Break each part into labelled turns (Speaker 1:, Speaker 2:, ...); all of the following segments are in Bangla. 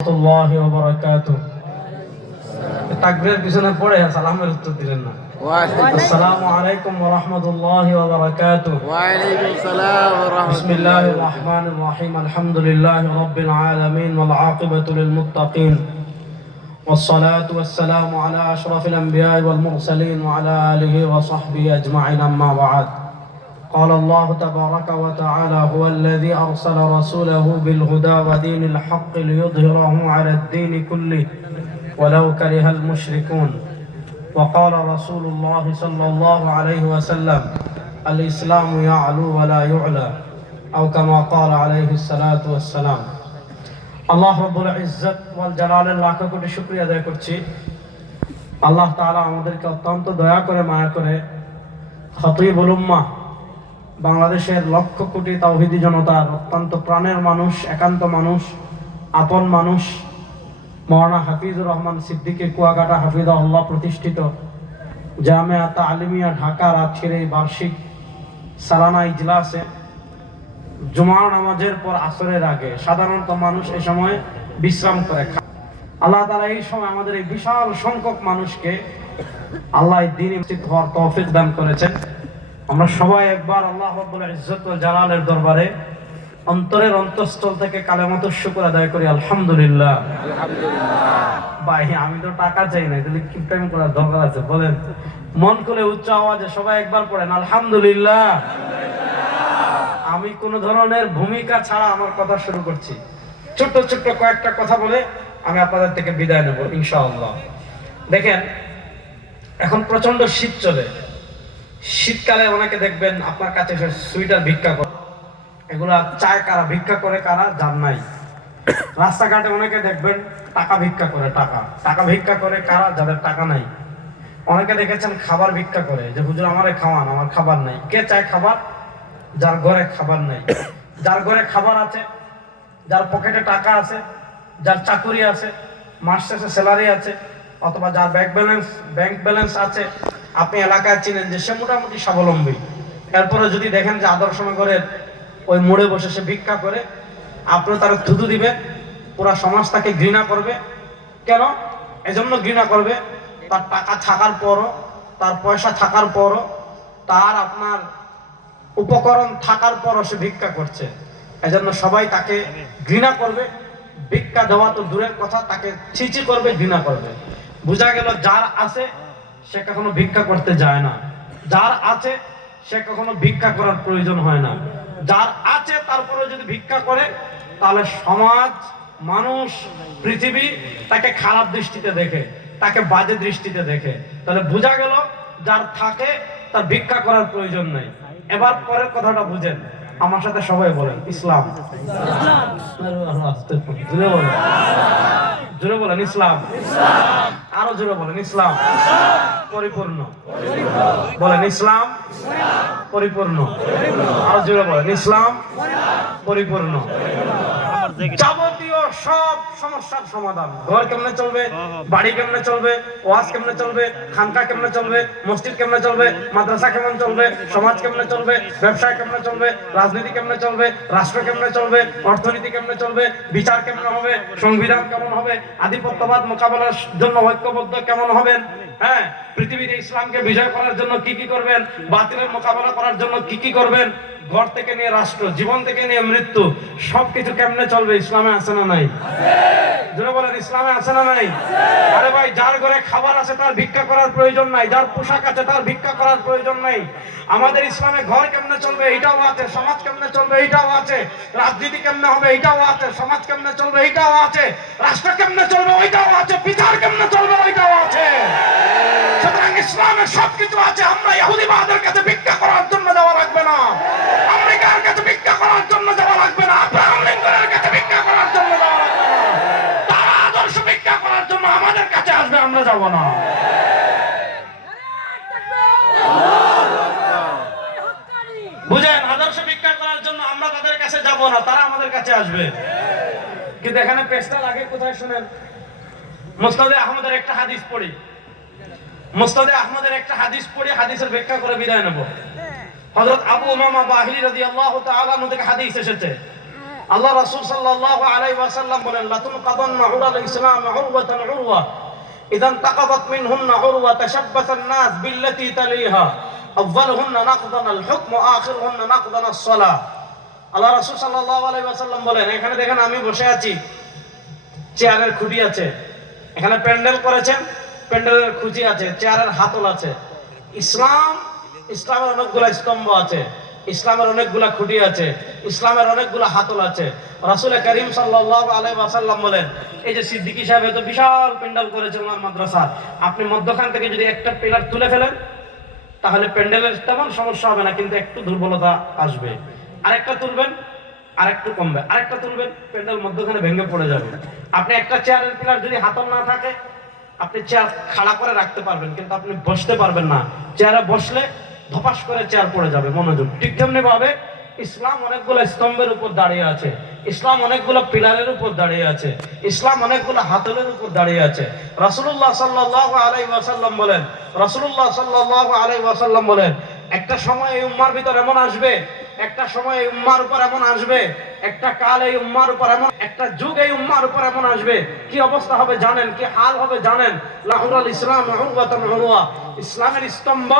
Speaker 1: রহমতুল্লাহি ওয়া বারাকাতুহু তাকবীরের পিছনে পড়ে সালামের উত্তর দিলেন না
Speaker 2: وعليكم
Speaker 1: আসসালামু আলাইকুম ওয়া রাহমাতুল্লাহি ওয়া বারাকাতুহু
Speaker 2: وعليكم السلام ورحمة
Speaker 1: بسم الله الرحمن الرحيم الحمد لله رب العالمين والعاقبة للمتقين والصلاة والسلام على أشرف الأنبياء والمرسلين وعلى آله وصحبه أجمعين أما بعد قال الله تبارك وتعالى هو الذي أرسل رسوله بالهدى ودين الحق ليظهره على الدين كله ولو كره المشركون وقال رسول الله صلى الله عليه وسلم الإسلام يعلو ولا يعلى أو كما قال عليه الصلاة والسلام আল্লাহ রব্বুল ইজ্জত ওয়াল জালালের লাখ কোটি শুকরিয়া আদায় করছি আল্লাহ তাআলা আমাদেরকে অত্যন্ত দয়া করে মায়া করে খতিবুল উম্মাহ বাংলাদেশের লক্ষ কোটি তাওহিদি জনতার অত্যন্ত প্রাণের মানুষ, একান্ত মানুষ, আপন মানুষ মৌলানা হাফিজুর রহমান সিদ্দিকী কুয়াকাটা হাফিজাহুল্লাহ প্রতিষ্ঠিত জামিয়া তালিমিয়া ঢাকার আজকের এই বার্ষিক সালানা ইজলাসে। জুমার নামাজের পর আসরের আগে সাধারণত মানুষ এ সময় বিশ্রাম করে আল্লাহ তাআলা এই সময় আমাদের এই বিশাল সংখ্যক মানুষকে আল্লাহ দিন হওয়ার তৌফিক দান করেছেন। আমরা সবাই একবার আল্লাহ রাব্বুল ইজ্জত জালালের দরবারে অন্তরের অন্তঃস্থল থেকে কালেমত শুকর আদায় করি আলহামদুলিল্লাহ। ভাই আমি তো টাকা চাই না তাহলে কি টাইম করার দরকার আছে বলেন। মন করে উচ্চ আওয়াজে সবাই একবার পড়েন আলহামদুলিল্লাহ। আমি কোন ধরনের ভূমিকা ছাড়া আমার কথা শুরু করছি। ছোট্ট ছোট্ট কয়েকটা কথা বলে আমি আপনাদের থেকে বিদায় নেব ইনশাআল্লাহ। দেখেন এখন প্রচণ্ড শীত চলে। শীতকালে অনেকে দেখবেন আপনার কাছে সুইটার ভিক্ষা করে। এগুলা চায় কারা? ভিক্ষা করে কারা? জান নাই। রাস্তাঘাটে অনেকে দেখবেন টাকা ভিক্ষা করে, টাকা। টাকা ভিক্ষা করে কারা? যাদের টাকা নাই। অনেকে দেখেছেন খাবার ভিক্ষা করে, যে, হুজুর, আমারে খাওয়ান, আমার খাবার নাই। কে চায় খাবার? যার ঘরে খাবার নাই। যার ঘরে খাবার আছে, যার পকেটে টাকা আছে, যার চাকুরি আছে, মাস শেষে স্যালারি আছে, অথবা যার ব্যাংক ব্যালেন্স ব্যাংক ব্যালেন্স আছে আপনি এলাকায় চিনেন যে সে মোটামুটি স্বাবলম্বী। এরপরে যদি দেখেন যে আদর্শ নগরের ওই মোড়ে বসে সে ভিক্ষা করে আপনি তার থুতু দিবেন পুরা সমাজ তাকে ঘৃণা করবে। কেন? এজন্য ঘৃণা করবে। তার টাকা থাকার পরও, তার পয়সা থাকার পরও, তার আপনার উপকরণ থাকার পরও সে ভিক্ষা করছে। এজন্য সবাই তাকে ঘৃণা করবে। ভিক্ষা দেওয়া তো দূরের কথা, তাকে ছিচি করবে, ঘৃণা করবে। বোঝা গেল যার আছে সে কখনো ভিক্ষা করতে যায় না। যার আছে, সে কখনো ভিক্ষা করার প্রয়োজন হয় না। যার আছে তারপরে যদি ভিক্ষা করে, তাহলে সমাজ, মানুষ, পৃথিবী তাকে খারাপ দৃষ্টিতে দেখে, তাকে বাজে দৃষ্টিতে দেখে। তাহলে বোঝা গেল, যার থাকে, তার ভিক্ষা করার প্রয়োজন নেই। এবার পরের কথাটা বুঝেন। আমার সাথে সবাই বলেন, ইসলাম। জুড়ে বলেন। জুড়ে ইসলাম। আরও জোরে বলেন, ইসলাম। পরিপূর্ণ। বলেন, ইসলাম। পরিপূর্ণ। আরও জোরে বলেন, ইসলাম। পরিপূর্ণ। যাবতীয় সব সমস্যার সমাধান ঘর কেমনে চলবে বাড়ি কেমনে চলবে ওয়াজ কেমনে চলবে খানকা কেমনে চলবে মসজিদ কেমনে চলবে মাদ্রাসা কেমন চলবে সমাজ কেমনে চলবে ব্যবসা কেমনে চলবে রাজনীতি কেমনে চলবে রাষ্ট্র কেমনে চলবে অর্থনীতি কেমনে চলবে বিচার কেমনে হবে সংবিধান কেমন হবে আধিপত্যবাদ মোকাবেলার জন্য ঐক্যবদ্ধ কেমন হবেন হ্যাঁ পৃথিবীতে ইসলামকে বিজয় করার জন্য কি কি করবেন বাতিলের মোকাবেলা করার জন্য কি কি করবেন ঘর থেকে নিয়ে রাষ্ট্র, জীবন থেকে নিয়ে মৃত্যু, সবকিছু কেমনে চলবে, ইসলামে আছে না নাই? জোরে বলেন, ইসলামে আছে না নাই? আরে ভাই, যার ঘরে খাবার আছে তার ভিক্ষা করার প্রয়োজন নাই, যার পোশাক আছে তার ভিক্ষা করার প্রয়োজন নাই। আমাদের ইসলামে ঘর কেমনে চলবে এটাও আছে, সমাজ কেমনে চলবে এটাও আছে, রাজনীতি কেমনে হবে এটাও আছে, সমাজ কেমনে চলবে এটাও আছে, রাষ্ট্র কেমনে চলবে, ওইটাও আছে, বিচার কেমনে চলবে, ওইটাও আছে। সুতরাং ইসলামের সবকিছু আছে, আমরা ইহুদিবাদের কাছে ভিক্ষা করার জন্য যাওয়া লাগবে না। আমেরিকার কাছে ভিক্ষা করার জন্য যাওয়া লাগবে না। আব্রাহাম লিঙ্কনের কাছে ভিক্ষা করার জন্য যাওয়া লাগবে না। তারা আদর্শ ভিক্ষা করার জন্য আমাদের কাছে আসবে, আমরা যাব না। বুঝেন, আদর্শ ভিক্ষা করার জন্য আমরা তাদের কাছে যাব না, তারা আমাদের কাছে আসবে। কিন্তু এখানে পেস্টা লাগে কোথায় শুনেন? মুস্তাদে আহমদের একটা হাদিস পড়ি। মুস্তাদে আহমদের একটা হাদিস পড়ি, হাদিসের ব্যাখ্যা করে বিদায় নেব। হযরত আবু উমামা বাহিনী রাদিয়াল্লাহু তাআলা থেকে হাদিস এসেছে। আল্লাহ রাসূল সাল্লাল্লাহু আলাইহি ওয়াসাল্লাম বলেন, লাতুন কাদান্না আল ইসলাম উরওয়াতান উরওয়া। ইদান তাকাদাত মিনহুন্না উরওয়া তাশাব্বাতান নাস বিল্লাতি তালিহা। আউয়ালুহুন্না নাকদান আল হুকম আখিরুহুন্না নাকদান আস সালাহ আল্লাহ রাসূল সাল্লাল্লাহু আলাইহি ওয়াসাল্লাম বলেন, এখানে দেখেন আমি বসে আছি। চেয়ারের খুঁটি আছে। এখানে প্যান্ডেল করেছেন, প্যান্ডেলের খুঁটি আছে, চেয়ারের হাতল আছে। ইসলাম ইসলামের অনেকগুলা স্তম্ভ আছে, ইসলামের অনেকগুলা খুঁটি আছে, ইসলামের অনেকগুলা হাতল আছে। রাসূল করিম সাল্লাল্লাহু আলাইহি ওয়াসাল্লাম বলেন, এই যে সিদ্দিকি সাহেব এত বিশাল প্যান্ডেল করেছেন আমার মাদ্রাসা আপনি মধ্যখান থেকে যদি একটা পিলার তুলে ফেলেন, তাহলে প্যান্ডেলের তেমন সমস্যা হবে না, কিন্তু একটু দুর্বলতা আসবে। আরেকটা তুলবেন, আরেকটু কমবে। আরেকটা তুলবেন, প্যান্ডেল মধ্যখানে ভেঙে পড়ে যাবে। আপনি একটা চেয়ারের পিলার যদি হাতল না থাকে, আপনি চেয়ার খাড়া করে রাখতে পারবেন, কিন্তু আপনি বসতে পারবেন না। চেয়ারে বসলে ধপাস করে চেয়ার পড়ে যাবে মনোযোগ। ঠিক তেমনি ভাবে ইসলাম অনেকগুলো স্তম্ভের উপর দাঁড়িয়ে আছে। ইসলাম অনেকগুলো পিলারের উপর দাঁড়িয়ে আছে। ইসলাম অনেকগুলো হাতলের উপর দাঁড়িয়ে আছে। রাসূলুল্লাহ সাল্লাল্লাহু আলাইহি ওয়াসাল্লাম বলেন, রাসূলুল্লাহ সাল্লাল্লাহু আলাইহি ওয়াসাল্লাম বলেন, একটা সময় এই উম্মার ভিতর এমন আসবে, একটা সময় এই উম্মার উপর এমন আসবে, একটা কাল এই উম্মার উপর এমন একটা যুগ এই উম্মার উপর এমন আসবে। কি অবস্থা হবে জানেন? কি হাল হবে জানেন? লাহুরাল ইসলাম ইসলামের স্তম্ভ,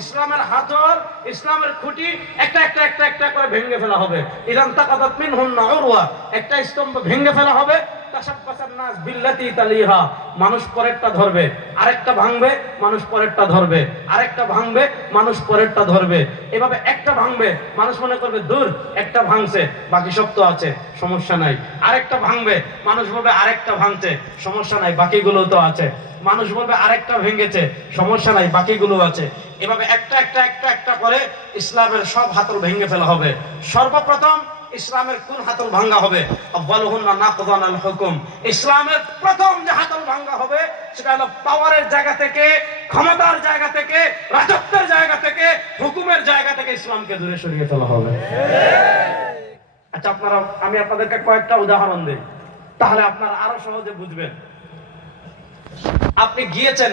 Speaker 1: ইসলামের হাতল, ইসলামের খুঁটি, একটা একটা একটা একটা করে ভেঙে ফেলা হবে। ইরান তাকাদাত মিনহুন্না উরওয়া একটা স্তম্ভ ভেঙে ফেলা হবে মানুষ পরেরটা ধরবে, আরেকটা ভাঙবে, মানুষ পরেরটা ধরবে, আরেকটা ভাঙবে, মানুষ পরেরটা ধরবে। এভাবে একটা ভাঙবে, মানুষ মনে করবে, দূর, একটা ভাঙছে, বাকি সব তো আছে, সমস্যা নাই। আরেকটা ভাঙবে, মানুষ বলবে, আরেকটা ভাঙছে, সমস্যা নাই, বাকিগুলো তো আছে। মানুষ বলবে, আরেকটা ভেঙেছে, সমস্যা নাই, বাকিগুলো আছে। এভাবে একটা একটা একটা একটা করে ইসলামের সব হাতল ভেঙে ফেলা হবে। সর্বপ্রথম ইসলামের কোন হাতল ভাঙ্গা হবে? হুকুম। ইসলামের প্রথম যে হাতল ভাঙ্গা হবে, সেটা হলো পাওয়ারের জায়গা থেকে, ক্ষমতার জায়গা থেকে, রাজত্বের জায়গা থেকে, হুকুমের জায়গা থেকে ইসলামকে দূরে সরিয়ে ফেলা হবে। আচ্ছা আপনারা, আমি আপনাদেরকে কয়েকটা উদাহরণ দিই। তাহলে আপনারা আরও সহজে বুঝবেন। আপনি গিয়েছেন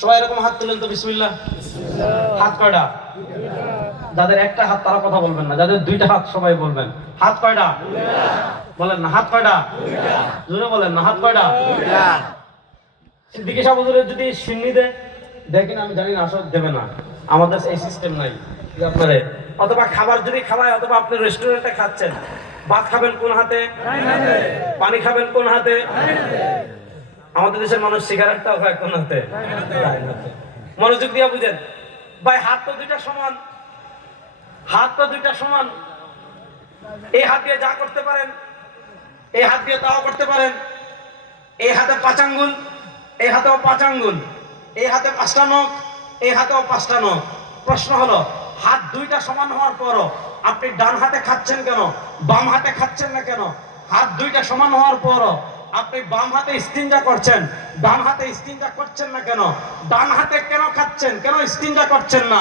Speaker 1: সবাই এরকম হাত তুলেন তো, বিসমিল্লাহ? হাত কয়টা? যাদের একটা হাত তারা কথা বলবেন না, যাদের দুইটা হাত সবাই বলবেন। হাত কয়টা? বলেন না, হাত কয়টা? জোরে বলেন না, হাত কয়টা? সিদ্দিকি সাহেব যদি সিন্নি দেয় দেখেন আমি জানি না, আসলে দেবে না। আমাদের এই সিস্টেম নাই। আপনারে অথবা খাবার যদি খাওয়ায়, অথবা আপনি রেস্টুরেন্টে খাচ্ছেন। ভাত খাবেন কোন হাতে? পানি খাবেন কোন হাতে? আমাদের দেশের মানুষ সিগারেটটাও খায় কোন হাতে মনোযোগ দিয়ে বুঝেন। ভাই, হাত তো দুইটা সমান। হাত তো দুইটা সমান। এই হাত দিয়ে যা করতে পারেন, এই হাত দিয়ে তাও করতে পারেন। এই হাতে পাঁচ আঙ্গুল, এই হাতেও পাঁচ আঙ্গুল। এই হাতে পাঁচটা নখ, এই হাতেও পাঁচটা নখ। প্রশ্ন হলো, হাত দুইটা সমান হওয়ার পরও আপনি ডান হাতে খাচ্ছেন কেন, বাম হাতে খাচ্ছেন না কেন? হাত দুইটা সমান হওয়ার পরও আপনি বাম হাতে স্টিংটা করছেন, ডান হাতে স্টিংটা করছেন না কেন? ডান হাতে কেন খাচ্ছেন? কেন স্টিংটা করছেন না?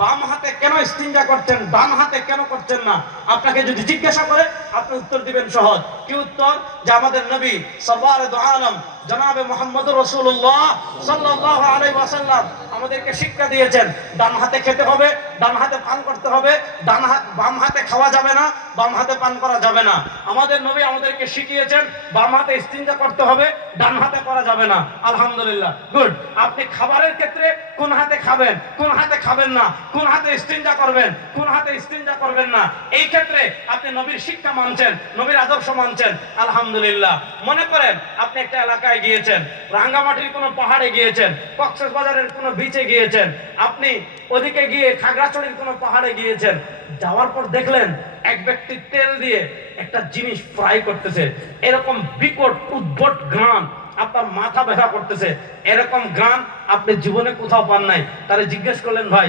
Speaker 1: বাম হাতে কেন স্টিংটা করছেন? ডান হাতে কেন করছেন না? আপনাকে যদি জিজ্ঞাসা করে, আপনি উত্তর দিবেন সহজ। কি উত্তর? যে আমাদের নবী সাল্লাল্লাহু আলম জনাবে মোহাম্মদ রসুল্লাহ সাল্লাল্লাহু আলাইহি ওয়াসাল্লাম আমাদেরকে শিক্ষা দিয়েছেন, ডান হাতে খেতে হবে, ডান হাতে পান করতে হবে, ডান হাত বাম হাতে খাওয়া যাবে না, বাম হাতে পান করা যাবে না। আমাদের নবী আমাদেরকে শিখিয়েছেন, বাম হাতে স্তিনজা করতে হবে, ডান হাতে করা যাবে না। আলহামদুলিল্লাহ, গুড। আপনি খাবারের ক্ষেত্রে কোন হাতে খাবেন, কোন হাতে খাবেন না, কোন হাতে স্তিনজা করবেন, কোন হাতে স্তিনজা করবেন না, এই ক্ষেত্রে আপনি নবীর শিক্ষা মানছেন, নবীর আদর্শ মানছেন। আলহামদুলিল্লাহ, মনে করেন আপনি একটা এলাকায় গিয়েছেন, রাঙ্গামাটির কোনো পাহাড়ে গিয়েছেন, কক্সবাজারের কোনো বিচে গিয়েছেন, আপনি ওদিকে গিয়ে খাগড়াছড়ির কোনো পাহাড়ে গিয়েছেন, যাওয়ার পর দেখলেন এক ব্যক্তি তেল দিয়ে একটা জিনিস ফ্রাই করতেছে। এরকম বিকট, উদ্ভট ঘ্রাণ আপনার মাথা ব্যথা করতেছে। এরকম গান আপনি জীবনে কোথাও পান নাই। তাহলে জিজ্ঞেস করলেন, ভাই,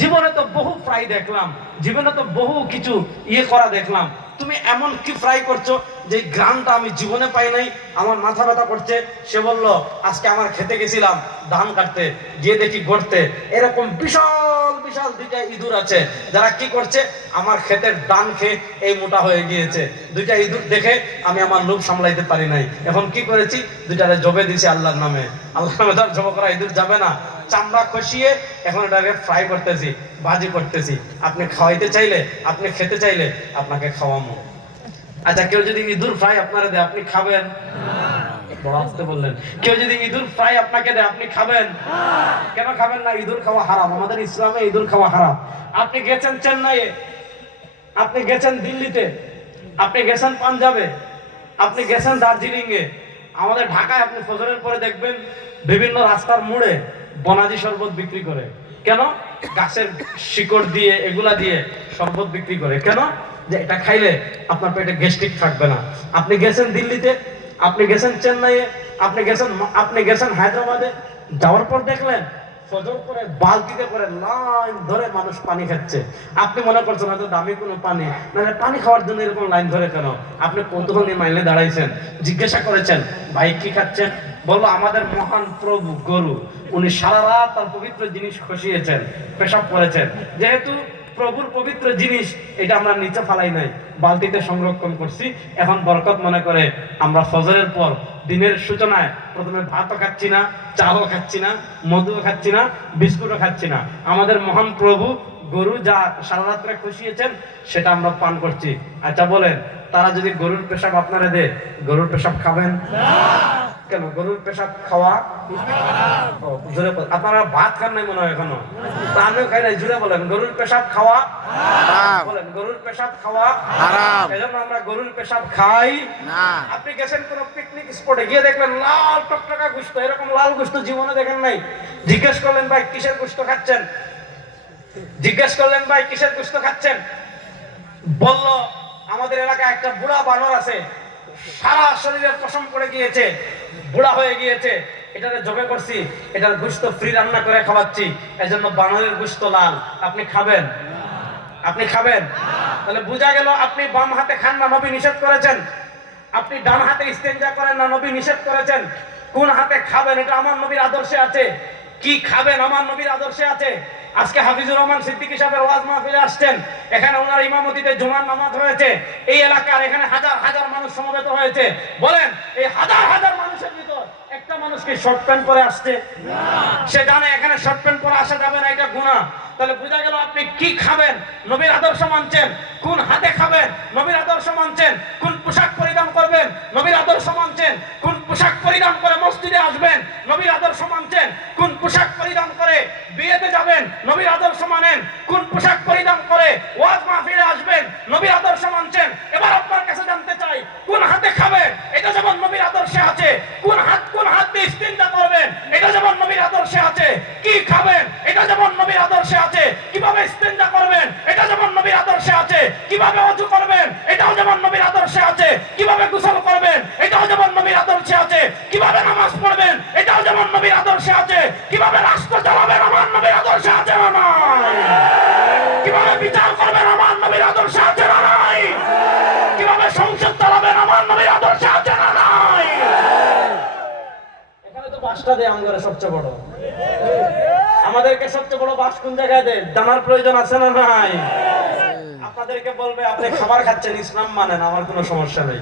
Speaker 1: জীবনে তো বহু ফ্রাই দেখলাম, জীবনে তো বহু কিছু ইয়ে করা দেখলাম তুমি এমন কি ফ্রাই করছ যে গ্রামটা আমি জীবনে পাই নাই? আমার মাথা ব্যথা করছে। সে বলল, আজকে আমার খেতে গেছিলাম, ধান কাটতে, গিয়ে দেখি গড়তে। এরকম বিশাল বিশাল দুইটা ইঁদুর আছে। যারা কি করছে, আমার ক্ষেতের ডান খেয়ে এই মোটা হয়ে গিয়েছে। দুইটা ইঁদুর দেখে আমি আমার লোভ সামলাইতে পারি নাই। এখন কি করেছি? দুইটারে জবে দিছি আল্লাহর নামে। আল্লাহর নামে তার জব করা ইঁদুর যাবে না। চামড়া খসিয়ে এখন এটাকে ফ্রাই করতেছি, ভাজি করতেছি। আপনি খাওয়াইতে চাইলে, আপনি খেতে চাইলে আপনাকে খাওয়ামো। আচ্ছা কেউ যদি ইঁদুর ফ্রাই আপনারা দেয়, আপনি খাবেন? আসতে বললেন। কেউ যদি ইঁদুর ফ্রাই আপনাকে দেয়, আপনি খাবেন? কেন খাবেন না? ইঁদুর খাওয়া হারাম। আমাদের ইসলামে ইঁদুর খাওয়া হারাম। আপনি গেছেন চেন্নাইয়ে। আপনি গেছেন দিল্লিতে। আপনি গেছেন পাঞ্জাবে। আপনি গেছেন দার্জিলিং এ আমাদের ঢাকায় আপনি ফজরের পরে দেখবেন বিভিন্ন রাস্তার মোড়ে বনাজি শরবত বিক্রি করে। কেন? গাছের শিকড় দিয়ে, এগুলা দিয়ে শরবত বিক্রি করে। কেন? যে এটা খাইলে আপনার পেটে গ্যাস্ট্রিক থাকবে না। আপনি গেছেন দিল্লিতে, আপনি গেছেন চেন্নাইয়ে, আপনি গেছেন আপনি গেছেন হায়দ্রাবাদে, যাওয়ার পর দেখলেন ফজর করে বালতিতে করে লাইন ধরে মানুষ পানি খাচ্ছে। আপনি মনে করছেন হয়তো দামি কোনো পানি, নাহলে পানি খাওয়ার জন্য এরকম লাইন ধরে কেন? আপনি কৌতূহল নিয়ে মাইলে দাঁড়াইছেন। জিজ্ঞাসা করেছেন, ভাই, কি খাচ্ছেন? বলল, আমাদের মহান প্রভু গরু। উনি সারা রাত তার পবিত্র জিনিস খসিয়েছেন, পেশাব করেছেন। যেহেতু প্রভুর পবিত্র জিনিস, এটা আমরা নিচে ফালাই নাই, বালতিতে সংরক্ষণ করছি। এখন বরকত মনে করে আমরা ফজরের পর দিনের সূচনায় প্রথমে ভাতও খাচ্ছি না চাও খাচ্ছি না, মধুও খাচ্ছি না, বিস্কুটও খাচ্ছি না। আমাদের মহান প্রভু গরু যা সারা রাত্রে খুশিয়েছেন সেটা আমরা পান করছি। আচ্ছা বলেন, তারা যদি গরুর পেশাব আপনারা দে গরুর পেশাব খাবেন? কেন? গরুর পেশাব খাওয়া? জোরে আপনারা ভাত খান নাই মনে হয় এখনও? তা আমিও খাই নাই জুড়ে বলেন। গরুর পেশাব খাওয়া? বলেন গরুর পেশাব খাওয়া? এজন্য আমরা গরুর পেশাব খাই। আপনি গেছেন কোন পিকনিক স্পটে গিয়ে দেখলেন লাল টকটকা গুস্ত এরকম লাল গুস্ত জীবনে দেখেন নাই। জিজ্ঞেস করলেন ভাই কিসের গুস্ত খাচ্ছেন? জিজ্ঞেস করলেন ভাই কিসের গুস্ত খাচ্ছেন? বলল আমাদের এলাকায় একটা বুড়া বানর আছে সারা শরীরের পশম পড়ে গিয়েছে। বুড়া হয়ে গিয়েছে এটারে জবে করছি এটার গুস্ত ফ্রি রান্না করে খাওয়াচ্ছি, এজন্য বানরের গুস্ত লাল। আপনি খাবেন? আপনি খাবেন? তাহলে বোঝা গেল আপনি বাম হাতে খান না নবী নিষেধ করেছেন। আপনি ডান হাতে ইস্তেঞ্জা করেন না নবী নিষেধ করেছেন। কোন হাতে খাবেন? এটা আমার নবীর আদর্শে আছে। কি খাবেন? আমার নবীর আদর্শে আছে। আজকে হাফিজুর রহমান সিদ্দিকী সাহেবের ওয়াজ মাহফিলে আসছেন। এখানে ওনার ইমামতিতে জুমার নামাজ হয়েছে। এই এলাকার এখানে হাজার হাজার মানুষ সমবেত হয়েছে। বলেন, এই হাজার হাজার মানুষের ভিতর একটা মানুষ কি শর্ট প্যান্ট পরে আসছে? সে জানে এখানে শর্ট প্যান্ট পরে আসা যাবে না, এটা গুণা তাহলে বোঝা গেল আপনি কি খাবেন? নবীর আদর্শ মানছেন। কোন হাতে খাবেন? নবীর আদর্শ মানছেন। কোন পোশাক পরিধান করবেন? নবীর আদর্শ মানছেন। কোন পোশাক পরিধান করে মসজিদে আসবেন, নবীর আদর্শ মানছেন। কোন পোশাক পরিধান করে বিয়েতে যাবেন, নবীর আদর্শ মানেন। কোন পোশাক পরিধান করে ওয়াজ মাহফিলে আসবেন, নবীর আদর্শ মানছেন। এবার আপনার কাছে জানতে চাই, কোন হাতে খাবেন? এটা যেমন নবীর আদর্শে আছে, কোন হাত কোন হাত দিয়ে ইস্তিনজা করবেন? এটা যেমন নবীর আদর্শে আছে, কি খাবেন? এটা যেমন নবীর আদর্শে আছে, কীভাবে ইস্তিনজা করবেন? এটা যেমন নবীর আদর্শে আছে, কীভাবে অজু করবেন? এটাও যেমন নবীর আদর্শে আছে, কীভাবে গোসল করবেন? কীভাবে রাষ্ট্র চালাবেন আমার নবীর আদর্শে আছে নাই? কীভাবে বিচার করবেন আমার নবীর আদর্শে আছে নাই? কীভাবে সংসদ চালাবেন আমার নবীর আদর্শে আছে নাই? এখানে তো বাসটা দেয় আমগরে সবচেয়ে বড়। আমাদেরকে সবচেয়ে বড় বাস কোন জায়গায় দেয়? জানার প্রয়োজন আছে না নাই? আপনাদেরকে বলবে, আপনি খাবার খাচ্ছেন, ইসলাম মানেন আমার কোনো সমস্যা নেই।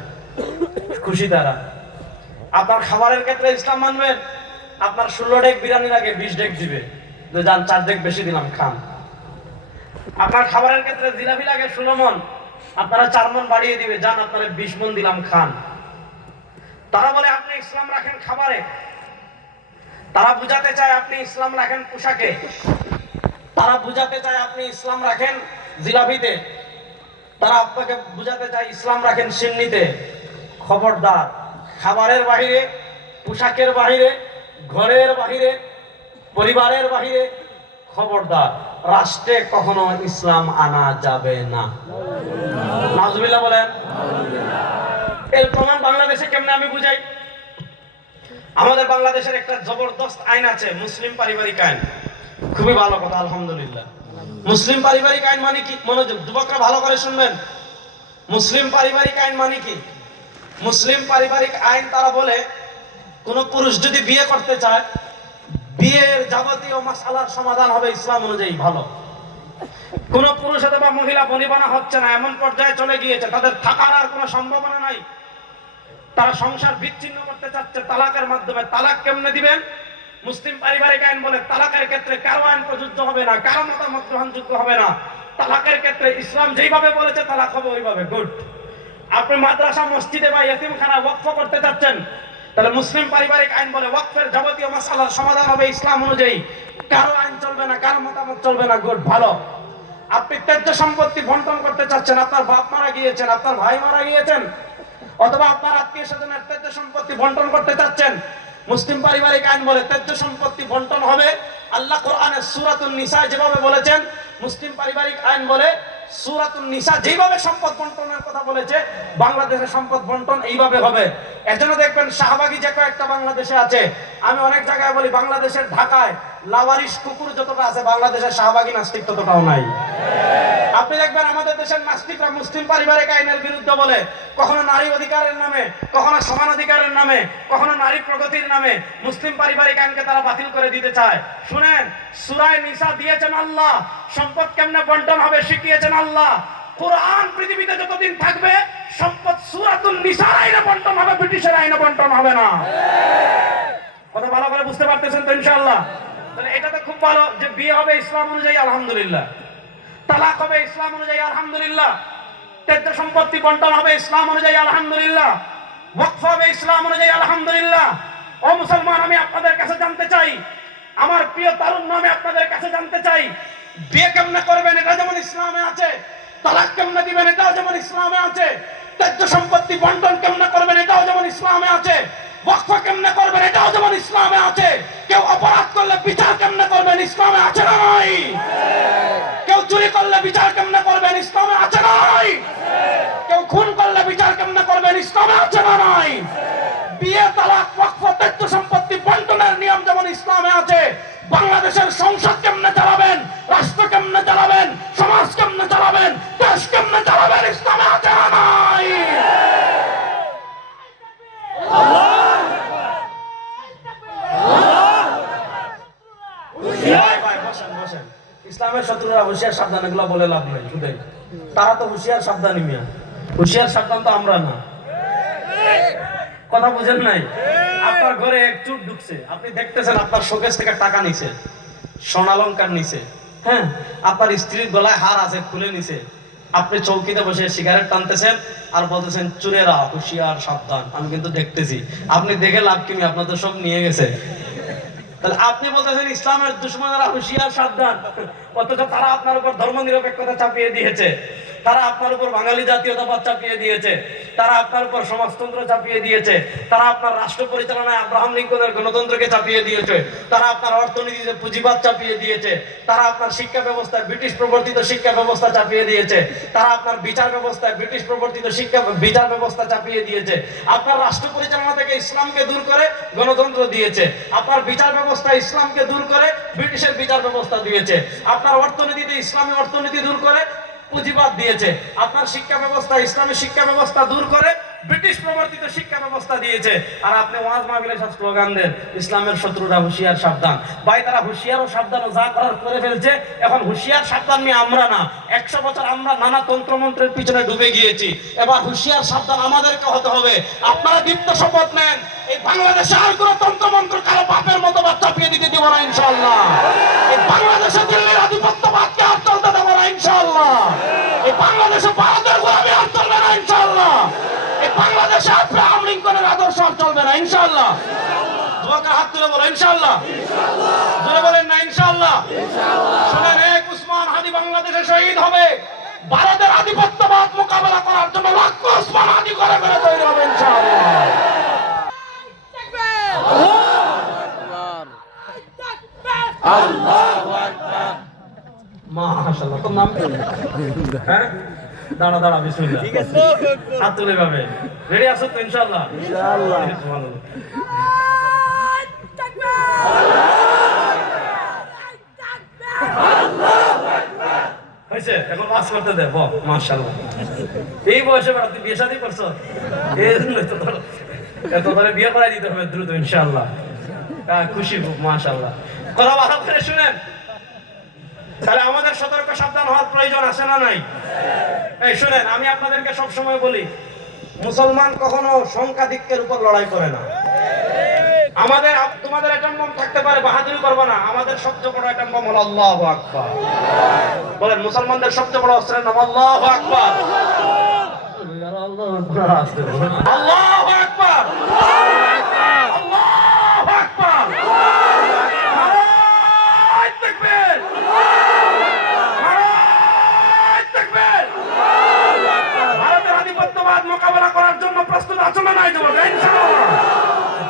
Speaker 1: খুশি তারা। আপনার খাবারের ক্ষেত্রে ইসলাম মানবেন? আপনার ষোলো ডেক বিরিয়ানি লাগে বিশ ডেক দিবে। যান চার ডেক বেশি দিলাম, খান। আপনার খাবারের ক্ষেত্রে জিলাপি লাগে ষোলো মন আপনারা চার মন বাড়িয়ে দিবে, যান, আপনারা বিশ মন দিলাম, খান। তারা বলে, আপনি ইসলাম রাখেন খাবারে। তারা বুঝাতে চায়, আপনি ইসলাম রাখেন পোশাকে। তারা বুঝাতে চায়, আপনি ইসলাম রাখেন জিলাপিতে। তারা আপনাকে বুঝাতে চায়, ইসলাম রাখেন সিন্নিতে। খবরদার, খাবারের বাহিরে, পোশাকের বাহিরে ঘরের বাহিরে, পরিবারের বাহিরে, খবরদার, রাষ্ট্রে কখনো ইসলাম আনা যাবে না। নাজবিল্লাহ বলেন। এর প্রমাণ বাংলাদেশে কেমনে আমি বুঝাই? আমাদের বাংলাদেশের একটা জবরদস্ত আইন আছে, মুসলিম পারিবারিক আইন। খুবই ভালো কথা, আলহামদুলিল্লাহ। মুসলিম পারিবারিক আইন মানে কি? মনোযোগ যুবকরা ভালো করে শুনবেন। মুসলিম পারিবারিক আইন মানে কি? মুসলিম পারিবারিক আইন তারা বলে কোন পুরুষ যদি বিয়ে করতে চায়, বিয়ের যাবতীয় মাসালার সমাধান হবে ইসলাম অনুযায়ী ভালো। কোন পুরুষ অথবা মহিলা বনিবানা হচ্ছে না, এমন পর্যায়ে চলে গিয়েছে, তাদের থাকার আর কোনো সম্ভাবনা নাই। তারা সংসার বিচ্ছিন্ন করতে চাচ্ছে তালাকের মাধ্যমে। তালাক কেমনে দিবেন? মুসলিম পারিবারিক আইন বলে, তালাকের ক্ষেত্রে কারও আইন প্রযোজ্য হবে না, কারও মতামত গ্রহণযোগ্য হবে না। তালাকের ক্ষেত্রে ইসলাম যেইভাবে বলেছে, তালাক হবে ওইভাবে। গুড। আপনি মাদ্রাসা, মসজিদে বা ইয়েতিমখানা ওয়াকফ করতে চাচ্ছেন তাহলে মুসলিম পারিবারিক আইন বলে ওয়াকফের যাবতীয় মাসালার সমাধান হবে ইসলাম অনুযায়ী। কারও আইন চলবে না, কারও মতামত চলবে না, গুড, ভালো। আপনি ত্যায্য সম্পত্তি বন্টন করতে চাচ্ছেন, আপনার বাপ মারা গিয়েছেন, আপনার ভাই মারা গিয়েছেন, অথবা আপনার আত্মীয় স্বজনের ত্যায্য সম্পত্তি বন্টন করতে চাচ্ছেন, মুসলিম পারিবারিক আইন বলে ত্যায্য সম্পত্তি বন্টন হবে। আল্লাহ কোরআনের সূরাতুন নিসা যেভাবে বলেছেন, মুসলিম পারিবারিক আইন বলে সূরাতুন নিসা যেভাবে সম্পদ বন্টনের কথা বলেছে, বাংলাদেশের সম্পদ বন্টন এইভাবে হবে। এজন্য দেখবেন শাহবাগী যে কয়েকটা বাংলাদেশে আছে, আমি অনেক জায়গায় বলি, বাংলাদেশের ঢাকায় লাওয়ারিশ কুকুর যতটা আছে, বাংলাদেশের শাহবাগী নাস্তিক ততটাও নাই। আপনি দেখবেন আমাদের দেশের নাস্তিকরা মুসলিম পারিবারিক আইনের বিরুদ্ধে বলে, কখনো নারী অধিকারের নামে, কখনো সমান অধিকারের নামে, কখনো নারী প্রগতির নামে মুসলিম পারিবারিক আইনকে তারা বাতিল করে দিতে চায়। শুনেন, সুরায় নিসা দিয়েছেন আল্লাহ, সম্পদ কেমনে বন্টন হবে শিখিয়েছেন আল্লাহ। কোরআন পৃথিবীতে যতদিন থাকবে, সম্পদ সুরাতুন নিসার আইনে বন্টন হবে, ব্রিটিশের আইনে বন্টন হবে না। কথা ভালো করে বুঝতে পারতেছেন তো ইনশাআল্লাহ? তাহলে এটা তো খুব ভালো যে বিয়ে হবে ইসলাম অনুযায়ী, আলহামদুলিল্লাহ। তালাক হবে ইসলাম অনুযায়ী, আলহামদুলিল্লাহ। ত্যায্য সম্পত্তি বন্টন হবে ইসলাম অনুযায়ী, আলহামদুলিল্লাহ। ওয়াকফ হবে ইসলাম অনুযায়ী, আলহামদুলিল্লাহ। ও মুসলমান, আমি আপনাদের কাছে জানতে চাই, আমার প্রিয় তারুণ্য আমি আপনাদের কাছে জানতে চাই, বিয়ে কেমনে করবেন? এটা যেমন ইসলামে আছে, তালাক কেমনে দিবেন? এটাও যেমন ইসলামে আছে ত্যায্য সম্পত্তি বন্টন কেমনে করবেন? এটাও যেমন ইসলামে আছে ওয়াকফ কেমনে করবেন? এটাও যেমন ইসলামে আছে। কেউ অপরাধ করলে বিচার কেমনে করবেন? ইসলামে আছে না নাই? কেউ চুরি করলে বিচার কেমনে করবেন? ইসলামে আছে না নাই? কেউ খুন করলে বিচার কেমনে করবেন? ইসলামে আছে না নাই? বিয়ে, তালাক, ওয়াকফ ত্যায্য সম্পত্তি, বন্টনের নিয়ম যেমন ইসলামে আছে, বাংলাদেশের সংসদ কেমনে চালাবেন? রাষ্ট্র কেমনে চালাবেন? সমাজ কেমনে চালাবেন? দেশ কেমনে চালাবেন? ইসলামে আছে না নাই ভাই, ভাই, বসেন, বসেন। ইসলামের শত্রুরা হুশিয়ার সাবধান এগুলো বলে লাভ নাই তারা তো হুশিয়ার মিয়া। হুশিয়ার সাবধান তো আমরা না। কথা বুঝেন নাই? আপনার ঘরে এক ঢুকছে। আপনি দেখতেছেন আপনার শোকেস থেকে টাকা নিছে স্বর্ণালঙ্কার নিছে। হ্যাঁ? আপনার স্ত্রীর গলায় হার আছে, খুলে নিছে। আপনি চৌকিতে বসে সিগারেট টানতেছেন আর বলতেছেন চুরেরা হুশিয়ার, সাবধান, আমি কিন্তু দেখতেছি। আপনি দেখে লাভ কিমি আপনাদের সব নিয়ে গেছে। তাহলে আপনি বলতেছেন, ইসলামের দুশ্মনেরা হুশিয়ার, সাবধান। অথচ তারা আপনার উপর ধর্ম নিরপেক্ষতা চাপিয়ে দিয়েছে। তারা আপনার উপর বাঙালি জাতীয়তাবাদ চাপিয়ে দিয়েছে। তারা আপনার উপর সমাজতন্ত্র চাপিয়ে দিয়েছে। তারা আপনার রাষ্ট্র পরিচালনায় আব্রাহাম লিঙ্কনের গণতন্ত্রকে চাপিয়ে দিয়েছে। তারা আপনার অর্থনীতিতে পুঁজিবাদ চাপিয়ে দিয়েছে। তারা আপনার শিক্ষা ব্যবস্থায় ব্রিটিশ প্রবর্তিত শিক্ষা ব্যবস্থা চাপিয়ে দিয়েছে। তারা আপনার বিচার ব্যবস্থায় ব্রিটিশ প্রবর্তিত শিক্ষা বিচার ব্যবস্থা চাপিয়ে দিয়েছে। আপনার রাষ্ট্র পরিচালনা থেকে ইসলামকে দূর করে গণতন্ত্র দিয়েছে। আপনার বিচার ব্যবস্থা ইসলামকে দূর করে ব্রিটিশের বিচার ব্যবস্থা দিয়েছে। আপনার অর্থনীতিতে ইসলামী অর্থনীতি দূর করে পুঁজিবাদ দিয়েছে। আপনার শিক্ষা ব্যবস্থা, ইসলামী শিক্ষা ব্যবস্থা দূর করে ব্রিটিশ প্রবর্তিত শিক্ষা ব্যবস্থা দিয়েছে। আর আপনি ওয়াজ মাহফিলে সব স্লোগান দেন, ইসলামের শত্রুরা হুঁশিয়ার, সাবধান। ভাই, তারা হুঁশিয়ার ও সাবধান যা করার করে ফেলছে, এখন হুঁশিয়ার, সাবধান নিয়ে আমরা না। একশো বছর আমরা নানা তন্ত্রমন্ত্রের পিছনে ডুবে গিয়েছি। এবার হুঁশিয়ার, সাবধান আমাদেরকে হতে হবে। আপনারা দীপ্ত শপথ নেন। এই বাংলাদেশে আর কোনো তন্ত্রমন্ত্র কারও বাপের মতো বাচ্চা পেয়ে দিতে দিব না ইনশাল্লাহ এই বাংলাদেশে দিল্লির আধিপত্যবাদকে আর ইনশাল্লাহ এই বাংলাদেশে ভারতের গোলামি আর চলবে না ইনশাল্লাহ এই বাংলাদেশে আব্রাহাম করে আদর্শ আর চলবে না ইনশাল্লাহ তোমাকে হাত তুলে বলো ইনশাল্লাহ জোরে বলেন না ইনশাল্লাহ শুনেন এক উসমান হাদি বাংলাদেশে শহীদ হবে। ভারতের আধিপত্যবাদ মোকাবেলা করার জন্য লক্ষ উসমান হাদি করে ফেলে তৈরি হবে ইনশাল্লাহ মাশাআল্লাহ তোর নাম কি? হ্যাঁ? দাঁড়া দাঁড়া বিসমিল্লাহ। ঠিক আছে। হাত তুলে ভাবে রেডি আছো তো ইনশাআল্লাহ? ইনশাআল্লাহ। হয়েছে? এখন মাস করতে দে মাশাআল্লাহ। এই বয়সে বেড়া তুই বিয়ে শাদী করছ? এত ধরে বিয়ে করাই দিতে হবে দ্রুত ইনশাআল্লাহ। খুশি খুব মাশাআল্লাহ। কথা ভালো করে শুনেন। তাহলে আমাদের সতর্ক সাবধান হওয়ার প্রয়োজন আছে না নাই? এই শুনেন, আমি আপনাদেরকে সব সময় বলি, মুসলমান কখনো সংখ্যাধিক্যের উপর লড়াই করে না। আমাদের তোমাদের অ্যাটম বম থাকতে পারে, বাহাদুরি করবে না। আমাদের সবচেয়ে বড় অ্যাটম বম হলো আল্লাহ আকবার। বলেন, মুসলমানদের সবচেয়ে বড় অস্ত্রের নাম আল্লাহ আকবার। আল্লাহু আকবার আল্লাহু আকবার নারায়ে তাকবীর নারায়ে তাকবীর ভারতের আধিপত্যবাদ মোকাবেলা করার জন্য প্রস্তুত আছো না নাই যুবক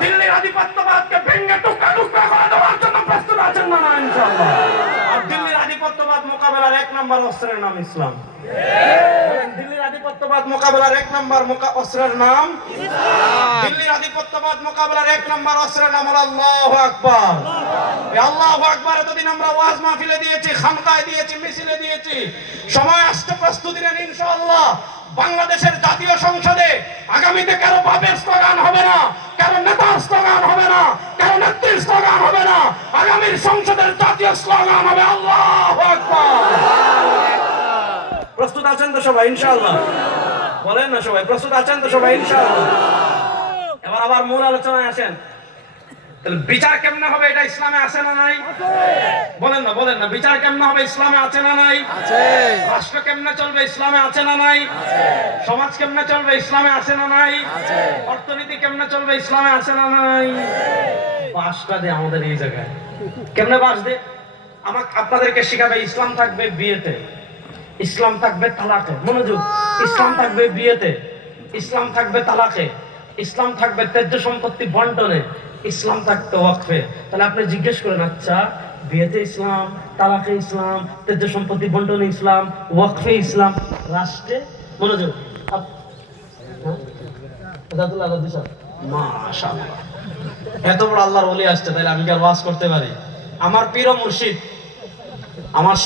Speaker 1: দিল্লির আধিপত্যবাদকে ভেঙে টুকরা টুকরা করে দেওয়ার জন্য প্রস্তুত আছেন না ইনশাআল্লাহ আর দিল্লির আধিপত্যবাদ মোকাবেলার এক নম্বর অস্ত্রের নাম ইসলাম। দিল্লির আধিপত্যবাদ মোকাবেলার এক নম্বর অস্ত্রের নাম দিল্লির আধিপত্যবাদ মোকাবেলার এক নম্বর অস্ত্রের নাম হলো আল্লাহ আকবার। আল্লাহ আকবার এতদিন আমরা ওয়াজ মাহফিলে দিয়েছি, খানকায় দিয়েছি, মিছিলে দিয়েছি সময় আসছে প্রস্তুতি নেন ইনশাআল্লাহ। বাংলাদেশের জাতীয় সংসদে আগামীতে কারও বাপের স্লোগান হবে না, কারও নেতার স্লোগান হবে না, কারও নেত্রীর স্লোগান হবে না। আগামীর সংসদের জাতীয় স্লোগান হবে আল্লাহ প্রস্তুত আছেন তো সবাই, ইনশাআল্লাহ? বলেন না সবাই, প্রস্তুত আছেন তো সবাই, ইনশাআল্লাহ? এবার আবার মূল আলোচনায় আসেন। তাহলে বিচার কেমনে হবে? এটা ইসলামে আছে না নাই? বলেন না বলেন না বিচার কেমনে হবে? ইসলামে আছে না নাই?
Speaker 2: আছে।
Speaker 1: রাষ্ট্র কেমনে চলবে? ইসলামে আছে না নাই? সমাজ কেমনে চলবে? ইসলামে আছে না নাই?
Speaker 2: আছে।
Speaker 1: অর্থনীতি কেমনে চলবে? ইসলামে আছে না নাই? বাসটা দে আমাদের এই জায়গায়। কেমনে বাস দে? আমাকে আপনাদেরকে শিখাবে ইসলাম থাকবে বিয়েতে। ইসলাম থাকবে তালাকে। মনোযোগ। ইসলাম থাকবে বিয়েতে। ইসলাম থাকবে তালাকে। ইসলাম থাকবে তেজ্য সম্পত্তি বন্টনে। ইসলাম থাকতে ওয়াকফে। তাহলে আপনি জিজ্ঞেস করেন আচ্ছা বিয়েতে ইসলাম, তালাকে ইসলাম তেজ্য সম্পত্তি বন্টনে ইসলাম, ওয়াকফে ইসলাম, রাষ্ট্রে মনোযোগ? হ্যাঁ? এত বড় আল্লাহর ওলি আসছে, তাহলে আমি কি আর ওয়াজ করতে পারি? আমার প্রিয় মুর্শিদ, আমার